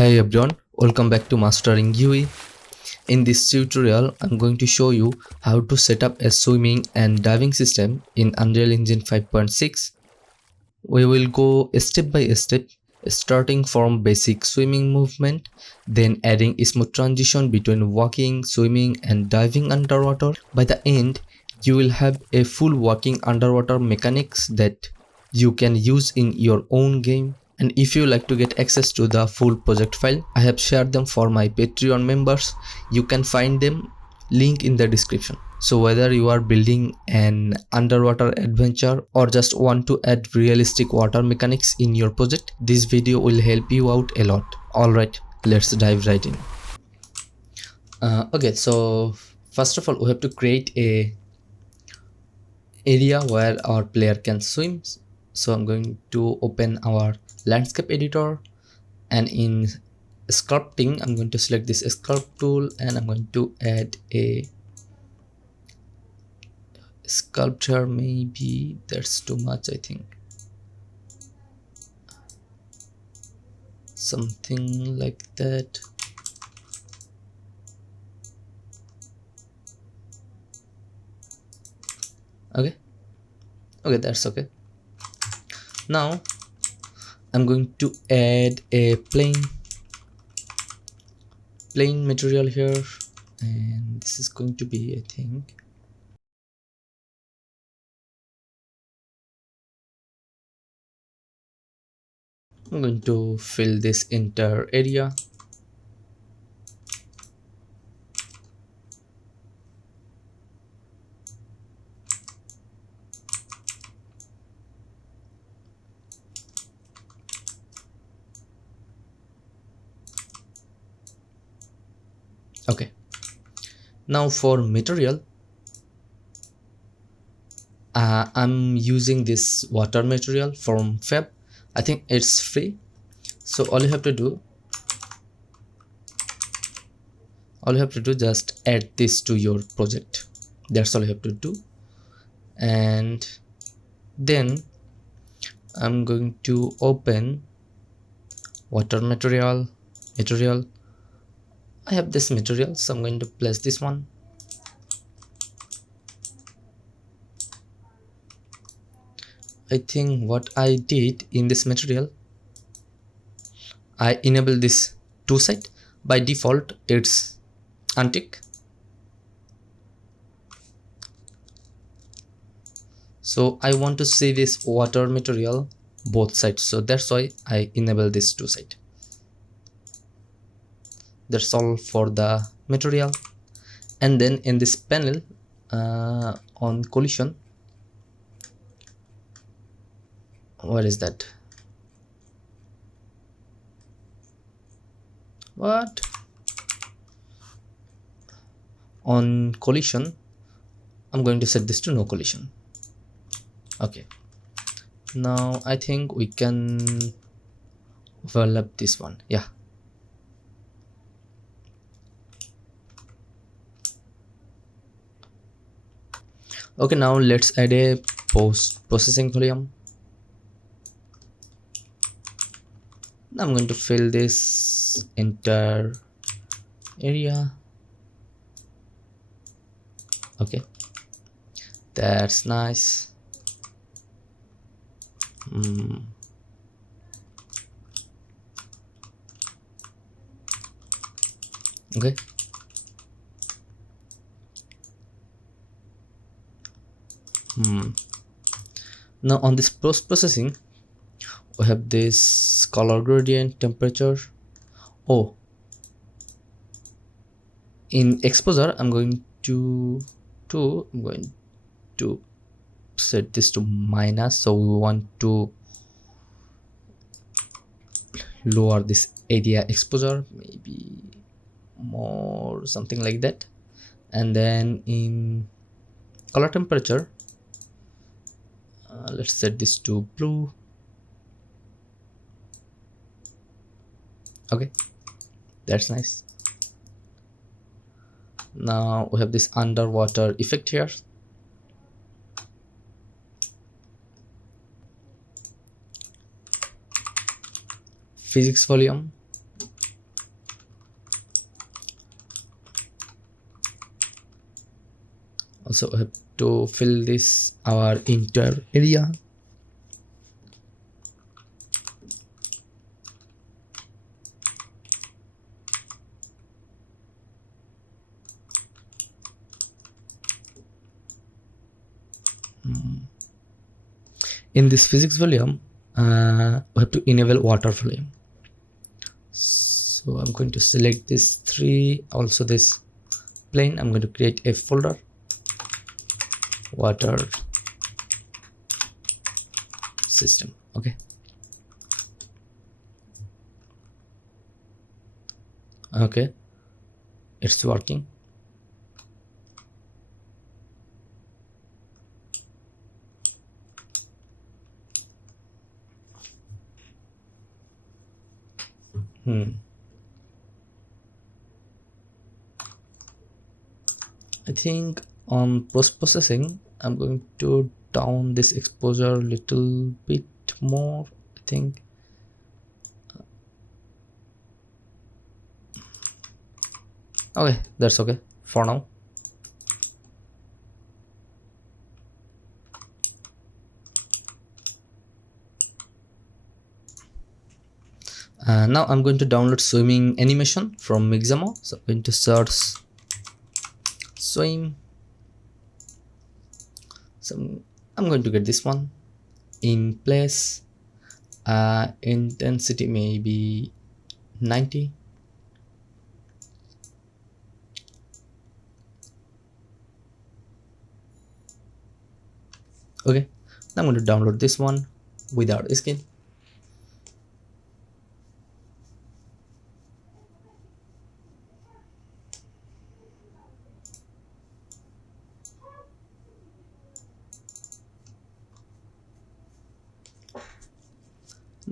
Hey everyone, welcome back to Mastering UE. In this tutorial, I'm going to show you how to set up a swimming and diving system in Unreal Engine 5.6. We will go step by step, starting from basic swimming movement, then adding a smooth transition between walking, swimming and diving underwater. By the end, you will have a full working underwater mechanics that you can use in your own game. And if you like to get access to the full project file, I have shared them for my Patreon members. You can find them link in the description. So whether you are building an underwater adventure or just want to add realistic water mechanics in your project, this video will help you out a lot. Alright, let's dive right in. Okay, so first of all we have to create a area where our player can swim. So I'm going to open our landscape editor, and in sculpting I'm going to select this sculpt tool and I'm going to add a sculpture. Maybe that's too much, I think. Something like that. Okay, that's okay. Now I'm going to add a plain material here, and this is going to be, I think, I'm going to fill this entire area. Okay, now for material, I'm using this water material from Fab. I think it's free, so all you have to do just add this to your project. That's all you have to do. And then I'm going to open water material. I have this material, so I'm going to place this one. I think what I did in this material, I enable this two side. By default it's untick, so I want to see this water material both sides, so that's why I enable this two side. That's all for the material. And then in this panel, on collision, what is that? What? On collision, I'm going to set this to no collision. Okay, now I think we can overlap this one. Yeah, okay, now let's add a post processing volume. I'm going to fill this entire area. Okay, that's nice. Okay, now on this post processing we have this color gradient, temperature. Oh, in exposure I'm going to set this to minus, so we want to lower this area exposure, maybe more, something like that. And then in color temperature, let's set this to blue. Okay, that's nice. Now we have this underwater effect here. Physics volume, Also have to fill this our entire area. In this physics volume, we have to enable water volume. So I'm going to select this 3, also this plane. I'm going to create a folder, water system. Okay, it's working. I think on post-processing, I'm going to down this exposure a little bit more. I think okay, that's okay for now. Now I'm going to download swimming animation from Mixamo. So I'm going to search swim. So I'm going to get this one in place. Intensity maybe 90. Okay, now I'm going to download this one without skin.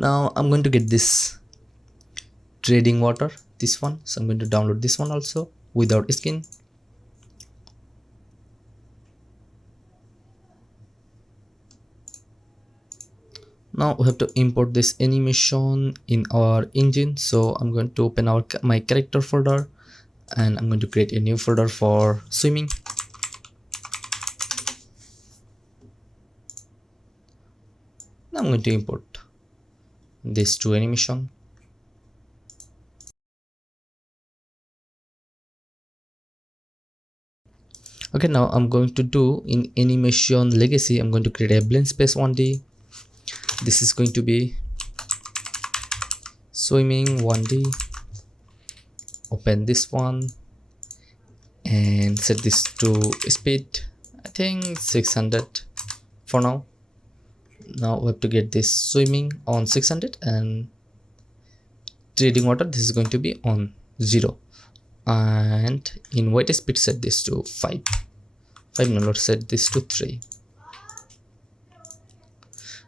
Now I'm going to get this trading water, this one. So I'm going to download this one also without skin. Now we have to import this animation in our engine. So I'm going to open my character folder, and I'm going to create a new folder for swimming. Now I'm going to import these 2 animation. Okay, now I'm going to do in animation legacy, I'm going to create a blend space 1D. This is going to be swimming 1D. Open this one and set this to speed, I think 600 for now. Now we have to get this swimming on 600 and trading water, this is going to be on 0. And in weight speed, set this to 5. No, set this to 3.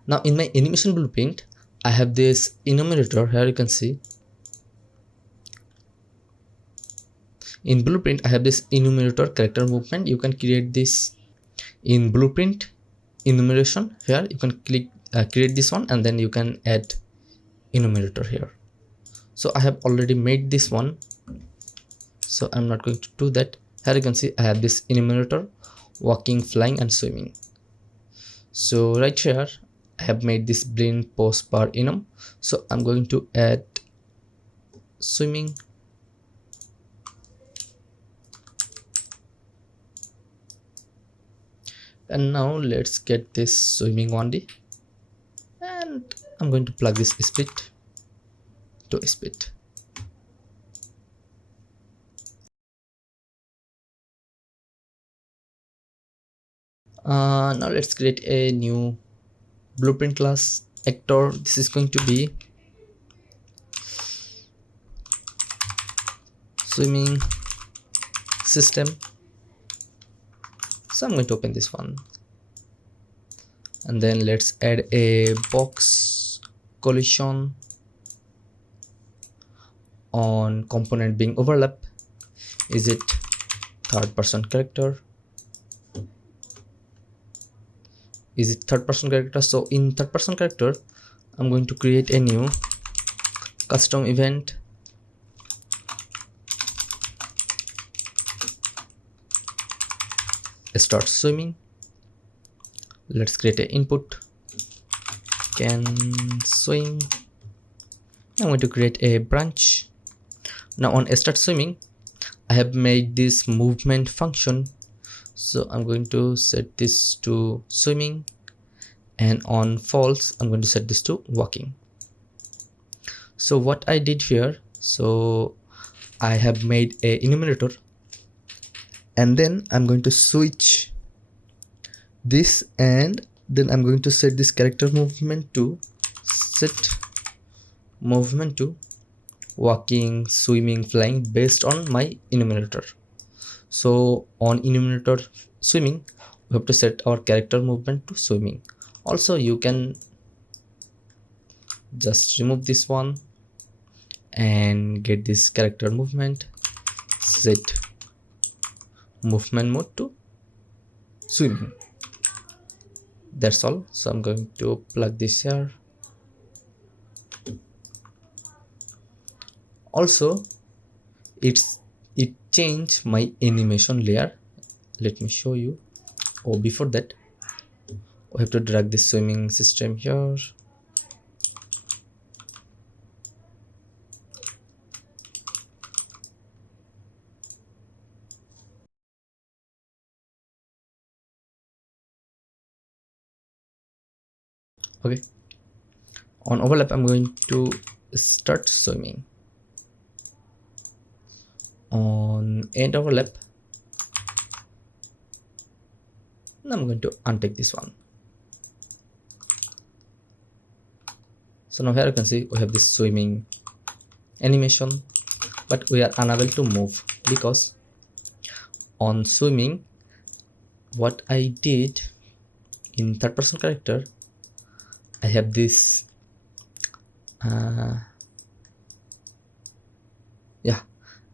Now in my animation blueprint, I have this enumerator here. You can see in blueprint I have this enumerator character movement. You can create this in blueprint enumeration. Here you can click create this one, and then you can add enumerator here. So I have already made this one, so I'm not going to do that. Here you can see I have this enumerator, walking, flying and swimming. So right here I have made this blend post bar enum. So I'm going to add swimming. And now let's get this swimming 1D, and I'm going to plug this speed to speed. Now let's create a new blueprint class, actor. This is going to be swimming system. So I'm going to open this one, and then let's add a box collision on component being overlap. Is it third person character? Is it third person character? So in third person character, I'm going to create a new custom event. start swimming. Let's create an input, can swim. I'm going to create a branch. Now on start swimming, I have made this movement function, so I'm going to set this to swimming, and on false I'm going to set this to walking. So what I did here, so I have made a enumerator, and then I'm going to switch this, and then I'm going to set this character movement to set movement to walking, swimming, flying based on my enumerator. So on enumerator swimming, we have to set our character movement to swimming. Also you can just remove this one and get this character movement, set movement mode to swimming. That's all. So I'm going to plug this here. Also it changed my animation layer. Let me show you. Oh, before that we have to drag this swimming system here. Okay, on overlap I'm going to start swimming. On end overlap I'm going to untick this one. So now here you can see we have this swimming animation, but we are unable to move because on swimming what I did in third person character, I have this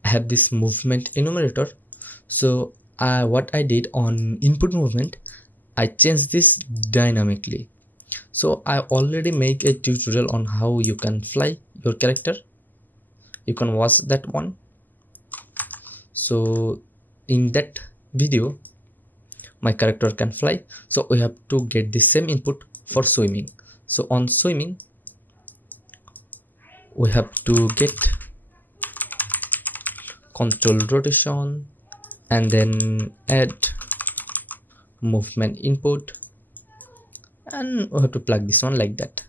I have this movement enumerator. So what I did on input movement, I changed this dynamically. So I already make a tutorial on how you can fly your character. You can watch that one. So in that video my character can fly, so we have to get the same input for swimming. So on swimming we have to get control rotation and then add movement input, and we have to plug this one like that.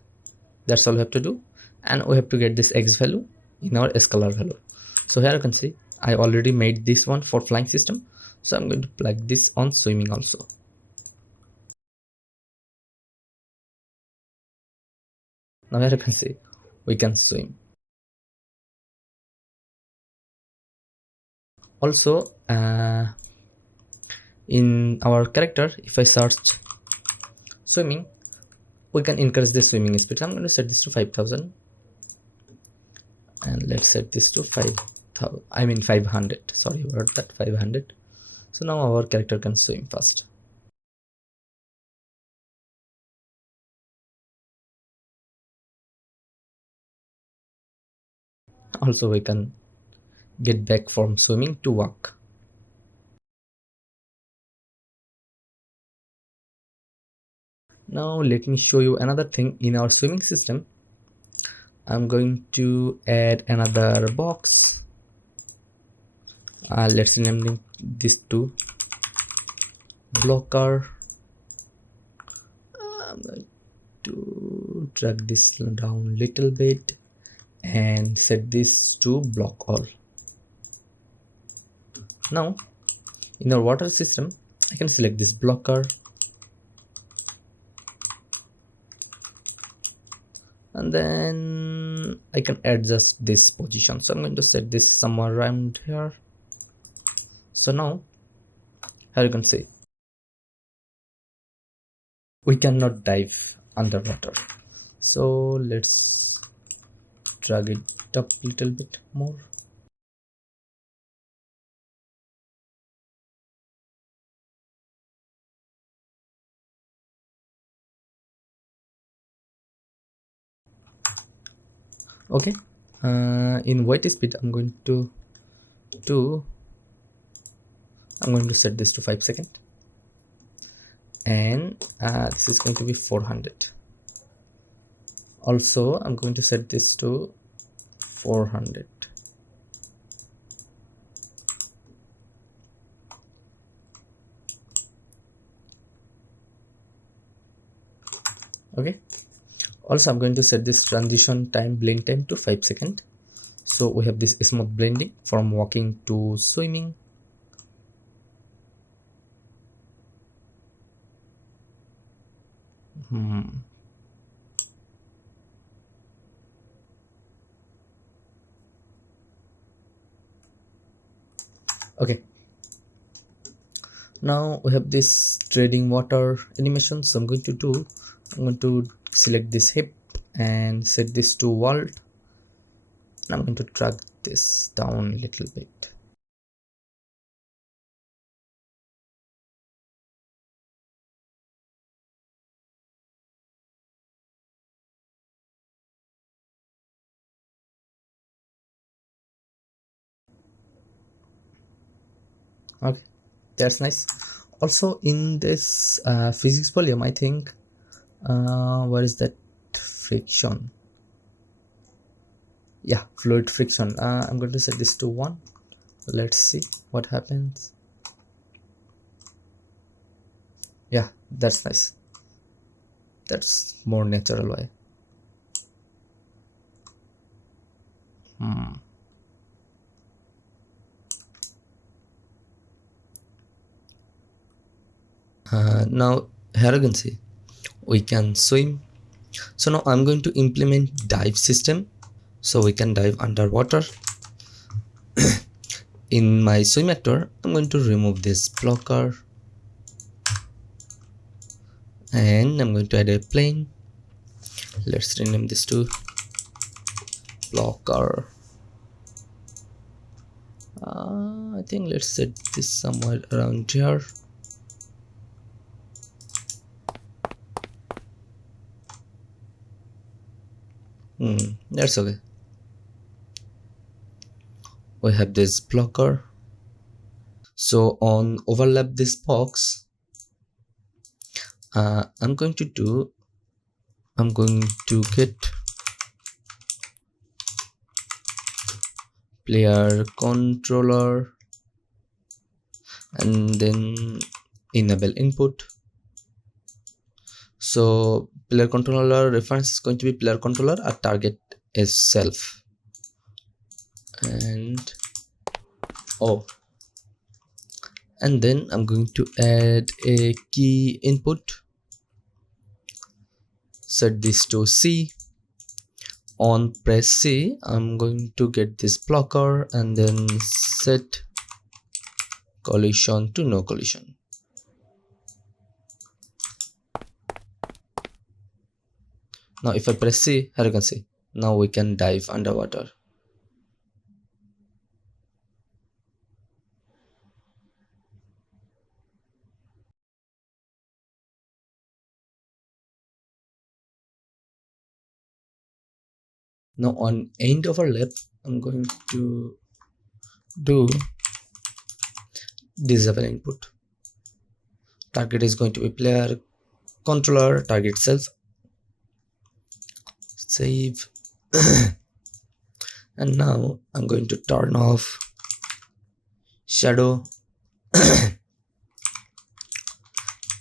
That's all we have to do, and we have to get this x value in our scalar value. So here you can see I already made this one for flying system, so I'm going to plug this on swimming also. Now here you can see we can swim. Also in our character, if I search swimming, we can increase the swimming speed. I'm going to set this to 5000, and let's set this to 500. Sorry about that, 500. So now our character can swim fast. Also we can get back from swimming to walk. Now let me show you another thing in our swimming system. I'm going to add another box. Let's name this to blocker. I'm going to drag this down a little bit and set this to block all. Now in our water system I can select this blocker, and then I can adjust this position. So I'm going to set this somewhere around here. So now here you can see we cannot dive underwater. So let's drag it up a little bit more. Okay, in white speed I'm going to set this to 5 seconds. and this is going to be 400. Also I'm going to set this to 400. Okay, also I'm going to set this transition time, blend time, to 5 seconds. So we have this smooth blending from walking to swimming. Okay, now we have this treading water animation. So I'm going to select this hip and set this to world. I'm going to drag this down a little bit. Okay, that's nice. Also in this physics volume, I think what is that friction? Yeah, fluid friction. I'm going to set this to 1. Let's see what happens. Yeah, that's nice. That's more natural way. Now here you can see we can swim. So now I'm going to implement dive system, so we can dive underwater. In my swim actor, I'm going to remove this blocker and I'm going to add a plane. Let's rename this to blocker. I think let's set this somewhere around here. That's okay. We have this blocker. So on overlap this box, I'm going to get player controller and then enable input. So player controller reference is going to be player controller, a target is self, and and then I'm going to add a key input. Set this to C. On press C, I'm going to get this blocker and then set collision to no collision. Now if I press C, here you can see, now we can dive underwater. Now on end overlap, I'm going to do disable input. Target is going to be player controller, target self. Save. And now I'm going to turn off shadow.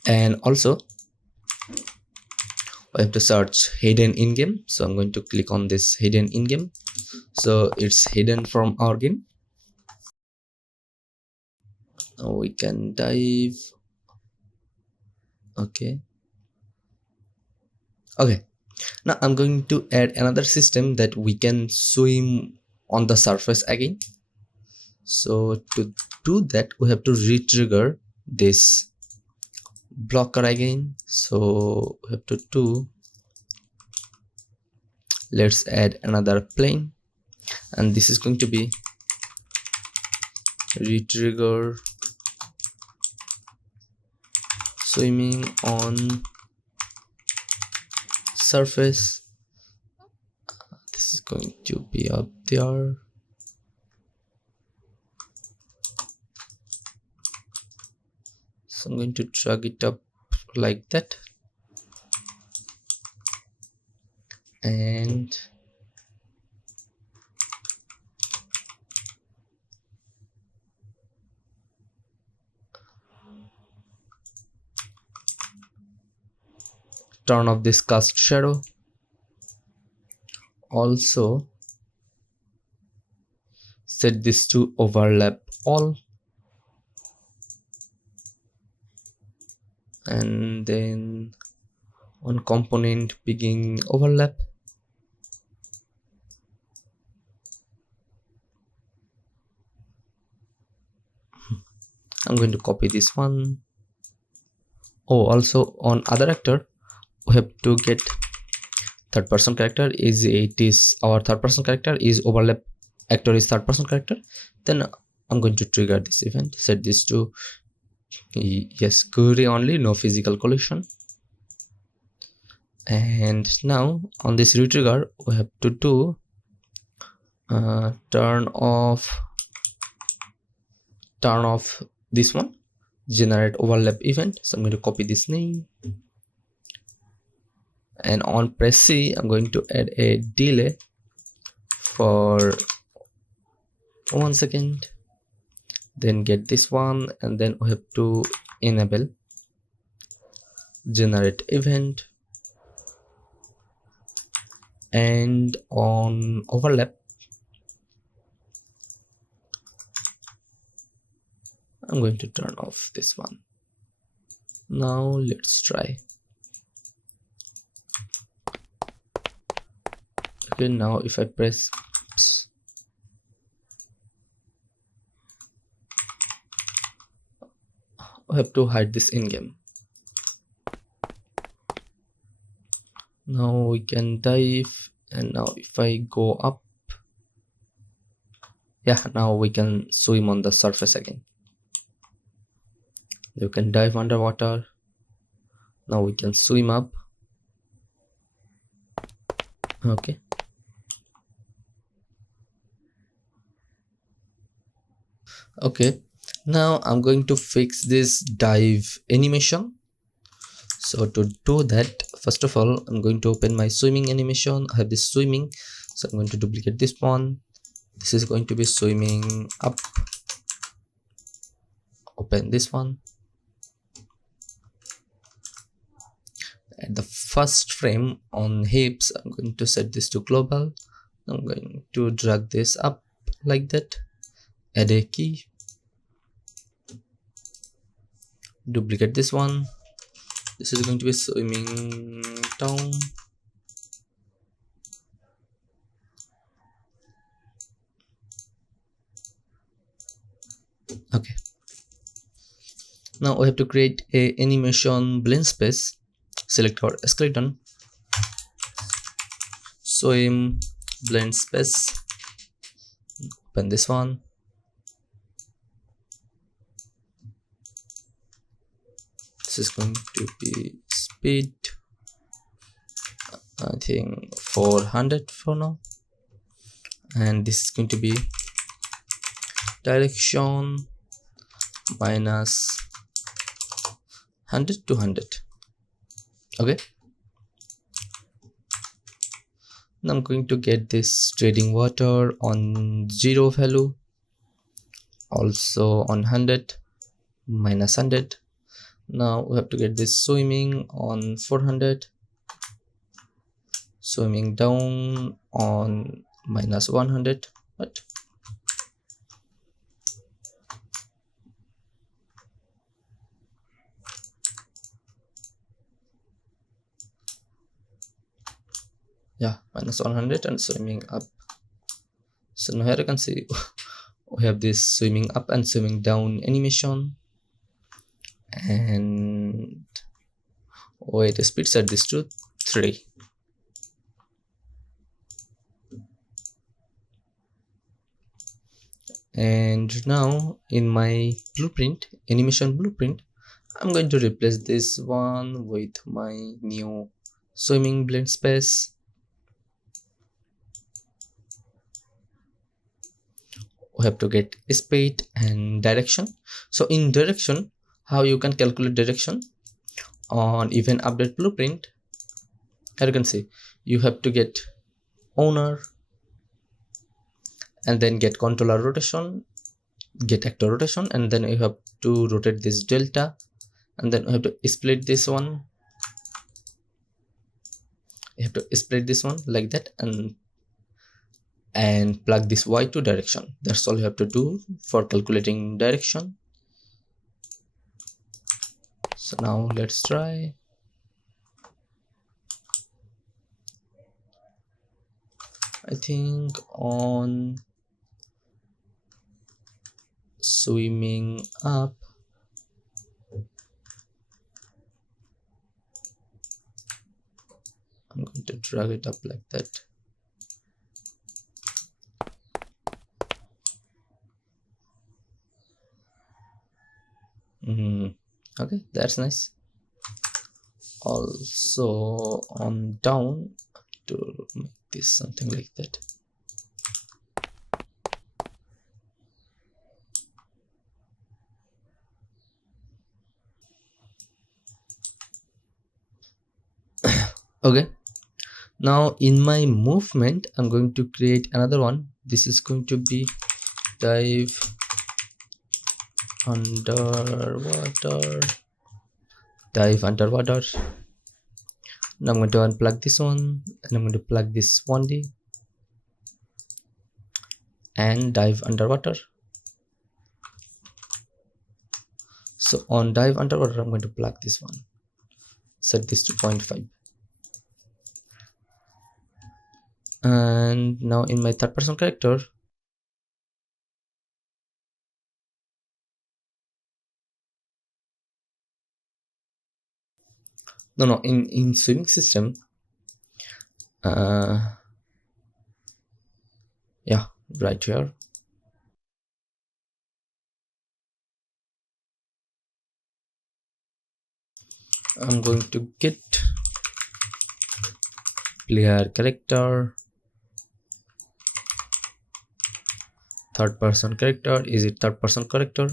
And also I have to search hidden in game, so I'm going to click on this hidden in game. So it's hidden from our game. Now we can dive. Okay, now I'm going to add another system that we can swim on the surface again. So to do that, we have to re-trigger this blocker again. So we have to do, let's add another plane, and this is going to be re-trigger swimming on surface. This is going to be up there. So I'm going to drag it up like that, and turn off this cast shadow. Also set this to overlap all, and then on component begin overlap. I'm going to copy this one. Oh, also on other actor we have to get third person character is, it is our third person character is overlap actor is third person character. Then I'm going to trigger this event, set this to yes, query only, no physical collision. And now on this retrigger we have to do turn off this one, generate overlap event. So I'm going to copy this name, and on press C I'm going to add a delay for 1 second, then get this one, and then we have to enable generate event. And on overlap I'm going to turn off this one. Now let's try. Okay, now if I press I have to hide this in game. Now we can dive, and now if I go up, yeah, now we can swim on the surface again. You can dive underwater. Now we can swim up. Okay, okay, now I'm going to fix this dive animation. So to do that, first of all I'm going to open my swimming animation. I have this swimming, so I'm going to duplicate this one. This is going to be swimming up. Open this one. At the first frame on hips I'm going to set this to global. I'm going to drag this up like that, add a key, duplicate this one. This is going to be swimming down. Okay, now we have to create a animation blend space. Select our skeleton, swim blend space, open this one. This is going to be speed, I think 400 for now, and this is going to be direction minus 100 to 100. Okay, now I'm going to get this trading water on 0 value, also on 100 minus 100. Now we have to get this swimming on 400, swimming down on minus 100. What? Yeah, minus 100 and swimming up. So now here you can see we have this swimming up and swimming down animation. And wait, speed set this to 3. And now in my blueprint, animation blueprint, I'm going to replace this one with my new swimming blend space. We have to get speed and direction. So in direction, how you can calculate direction? on event update blueprint, here you can see you have to get owner and then get controller rotation, get actor rotation, and then you have to rotate this delta, and then you have to split this one. You have to split this one like that, and plug this y2 direction. That's all you have to do for calculating direction. So now let's try. I think on swimming up, I'm going to drag it up like that. Okay, that's nice. Also on down, to make this something like that. Okay, now in my movement I'm going to create another one. This is going to be dive underwater. Now I'm going to unplug this one, and I'm going to plug this 1D and dive underwater. So on dive underwater, I'm going to plug this one, set this to 0.5. And now in my third person character, in swimming system, yeah, right here, I'm going to get player character, third person character. Is it third person character?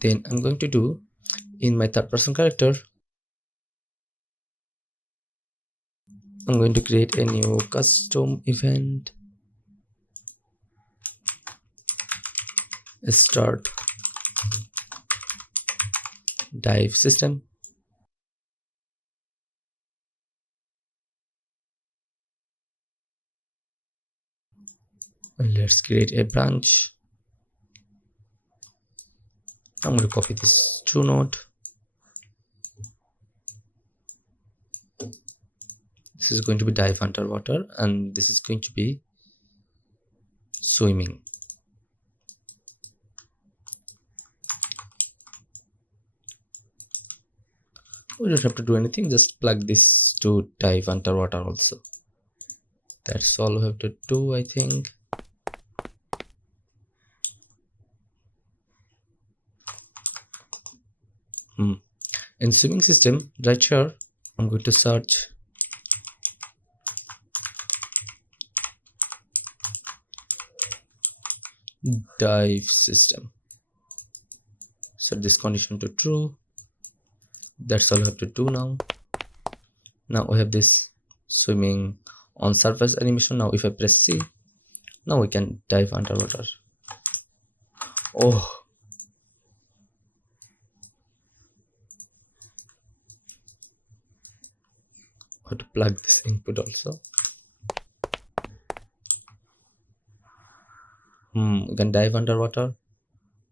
Then I'm going to do in my third person character, I'm going to create a new custom event, start dive system. And let's create a branch. I'm going to copy this true node. This is going to be dive underwater, and this is going to be swimming. We don't have to do anything, just plug this to dive underwater also. That's all we have to do, I think. In swimming system, right here, I'm going to search dive system. Set this condition to true. That's all we have to do now. Now we have this swimming on surface animation. Now if I press C, now we can dive underwater. Oh, I have to plug this input also. We can dive underwater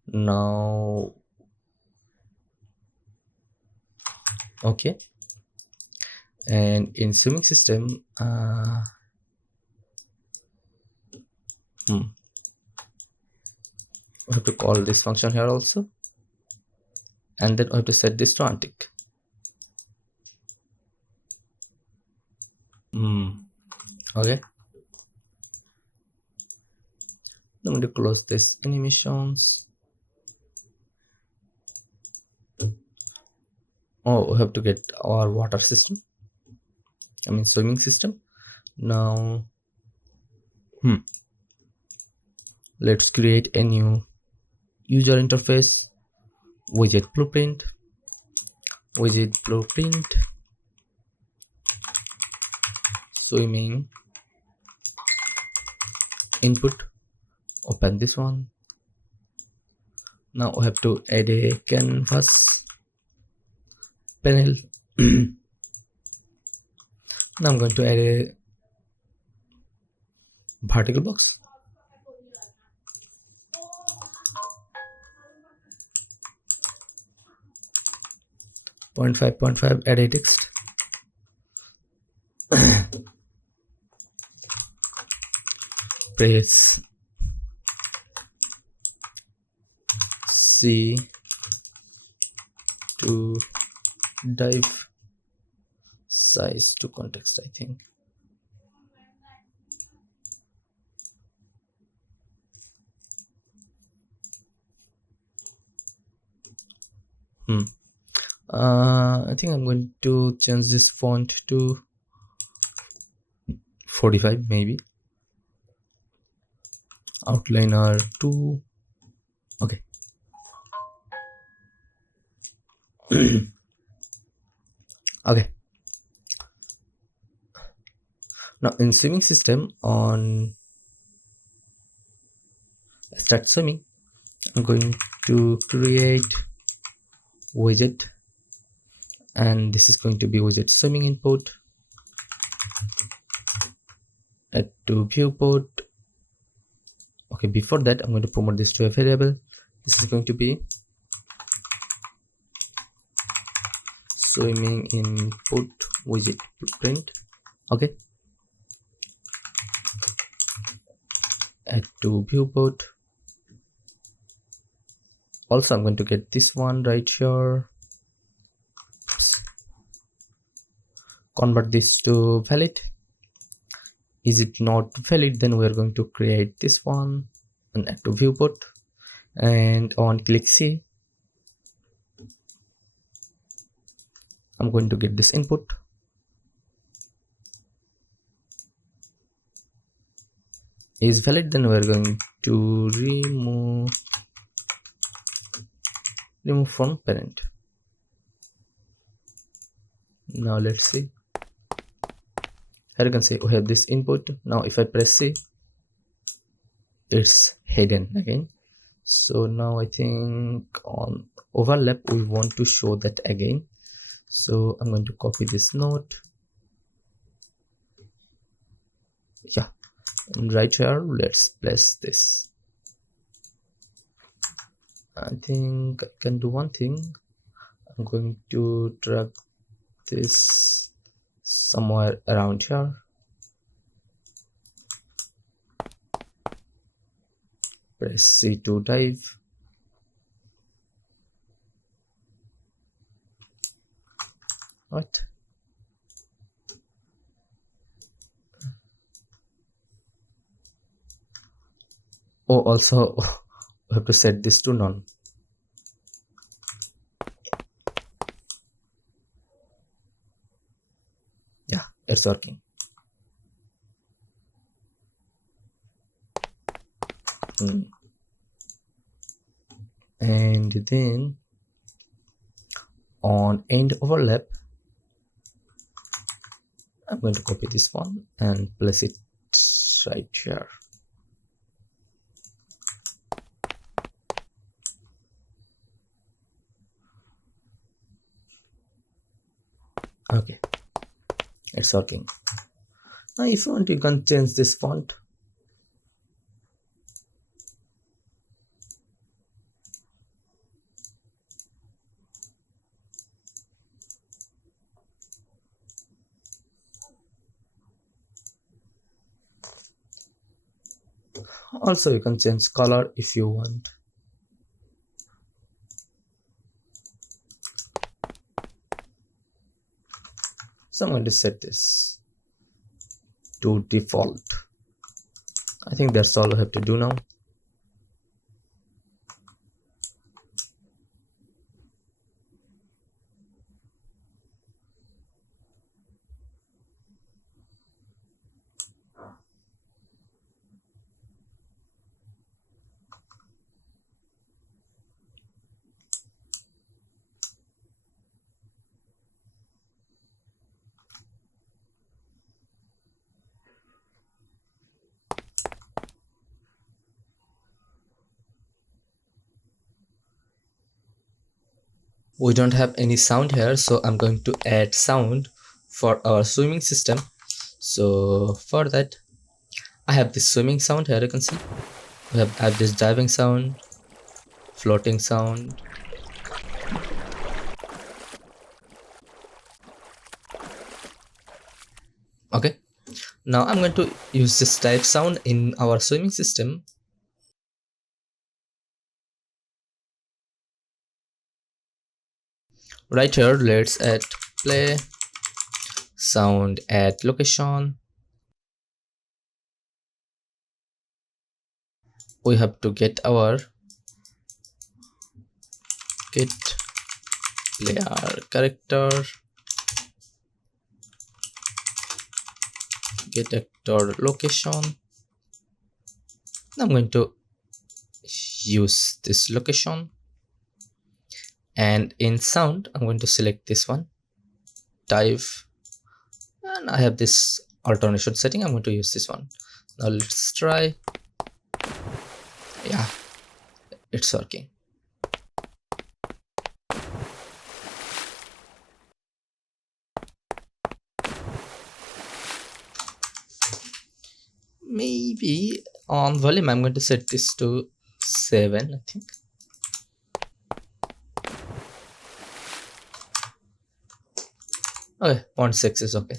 now. Okay, and in swimming system, we have to call this function here also, and then we have to set this to untick. Okay, I'm going to close this animations. Oh, we have to get our water system, I mean swimming system. Now let's create a new user interface widget blueprint. widget blueprint, swimming input. Open this one. Now we have to add a canvas panel. Now I'm going to add a vertical box. Point five, add a text. Press C to dive, size to context, I think. I think I'm going to change this font to 45 maybe. Outliner 2. Okay. Okay. Now in swimming system, on start swimming, I'm going to create widget, and this is going to be widget swimming input. Add to viewport. Okay, before that I'm going to promote this to a variable. This is going to be swimming input widget print. Okay, add to viewport. Also I'm going to get this one right here. Oops. Convert this to valid. Is it not valid, then we are going to create this one and add to viewport, and on click C I'm going to get this input. Is valid, then we are going to remove from parent. Now let's see. Here you can see we have this input. Now if I press C, it's hidden again. So now I think on overlap we want to show that again. So I'm going to copy this note. Yeah, and right here let's place this. I think I can do one thing. I'm going to drag this somewhere around here. Press C to dive. What? Oh, also we have to set this to none. Yeah, it's working. And then on end overlap I'm going to copy this one and place it right here. Okay, it's working. Now if you want, you can change this font. Also you can change color if you want. So I'm going to set this to default. I think that's all I have to do now. We don't have any sound here, so I'm going to add sound for our swimming system. So for that, I have this swimming sound here. You can see I have this diving sound, floating sound. Okay, now I'm going to use this dive sound in our swimming system. Right here, let's add play sound at location. We have to get player character, get actor location. I'm going to use this location, and in sound I'm going to select this one, dive, and I have this alternation setting. I'm going to use this one. Now let's try. Yeah, it's working. Maybe on volume I'm going to set this to 7, I think. Okay, 0.6 is okay.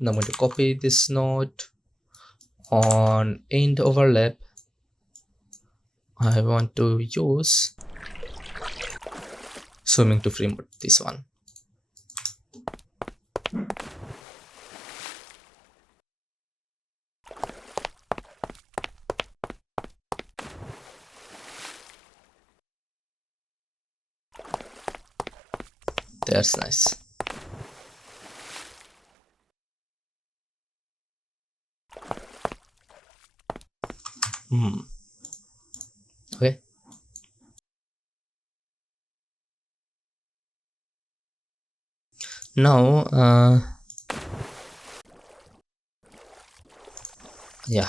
Now I'm going to copy this node. On end overlap, I want to use swimming to free mode, this one. That's nice. Okay. Now, yeah,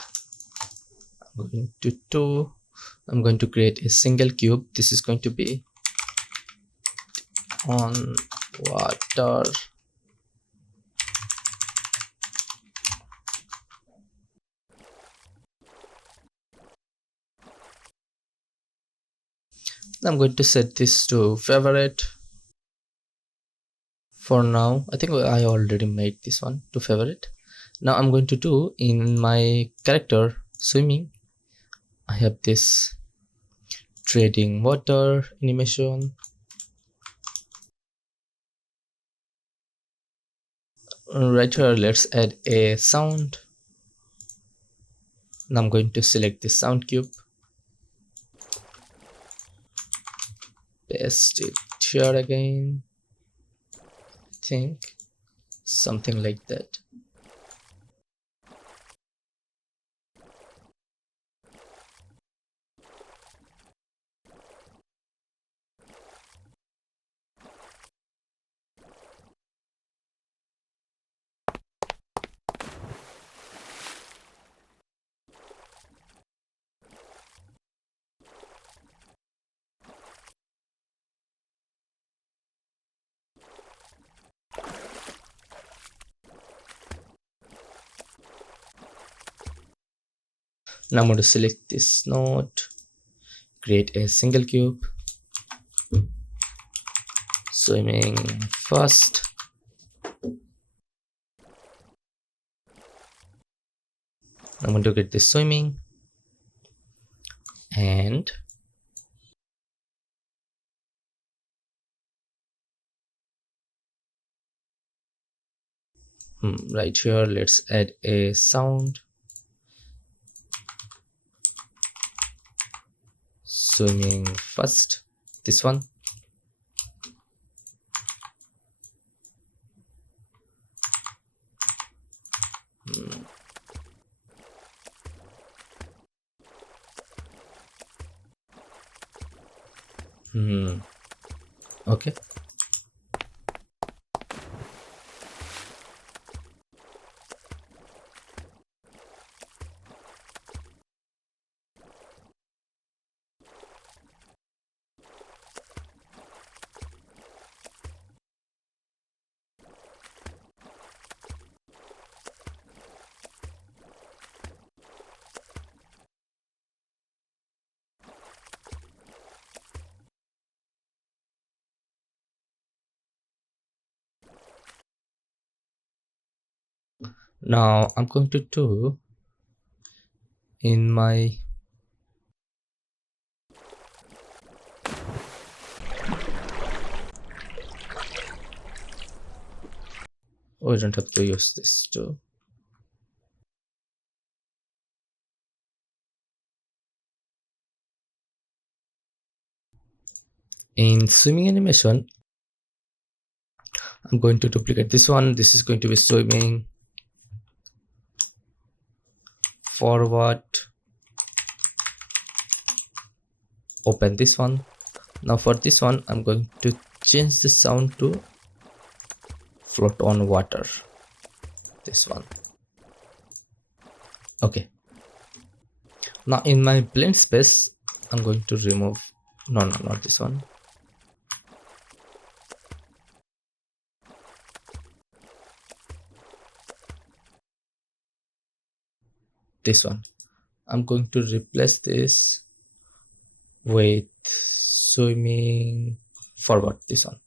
I'm going to create a single cube. This is going to be on water. I'm going to set this to favorite. For now, I think I already made this one to favorite. Now I'm going to do in my character swimming, I have this trading water animation. Right here, let's add a sound. Now I'm going to select the sound cube, paste it here again. I think something like that. Now I'm going to select this node, create a single cube, swimming first. I'm going to get this swimming, and right here, let's add a sound. Swimming first, this one. Okay. Now I'm going to do in my we don't have to use this too. In swimming animation, I'm going to duplicate this one. This is going to be swimming forward. Open this one. Now for this one, I'm going to change the sound to float on water. This one. Okay. Now in my blend space, I'm going to remove, no, not this one. This one. I'm going to replace this with swimming forward, this one.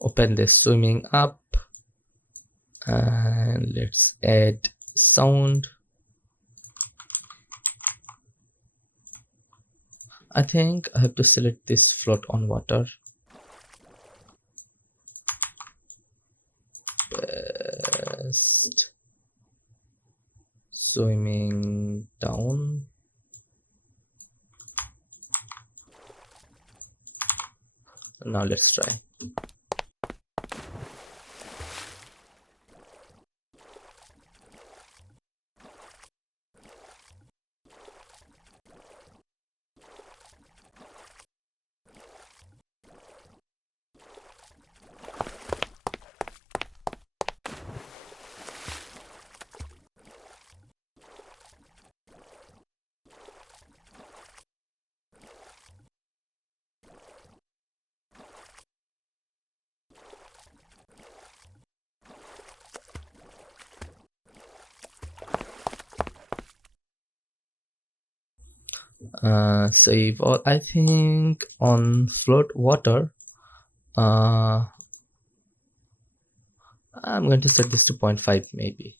Open the swimming up and let's add sound. I think I have to select this float on water. Best swimming down. Now let's try. Save all. I think on float water, I'm going to set this to 0.5 maybe.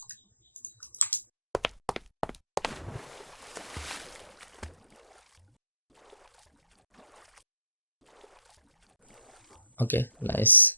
Okay, nice.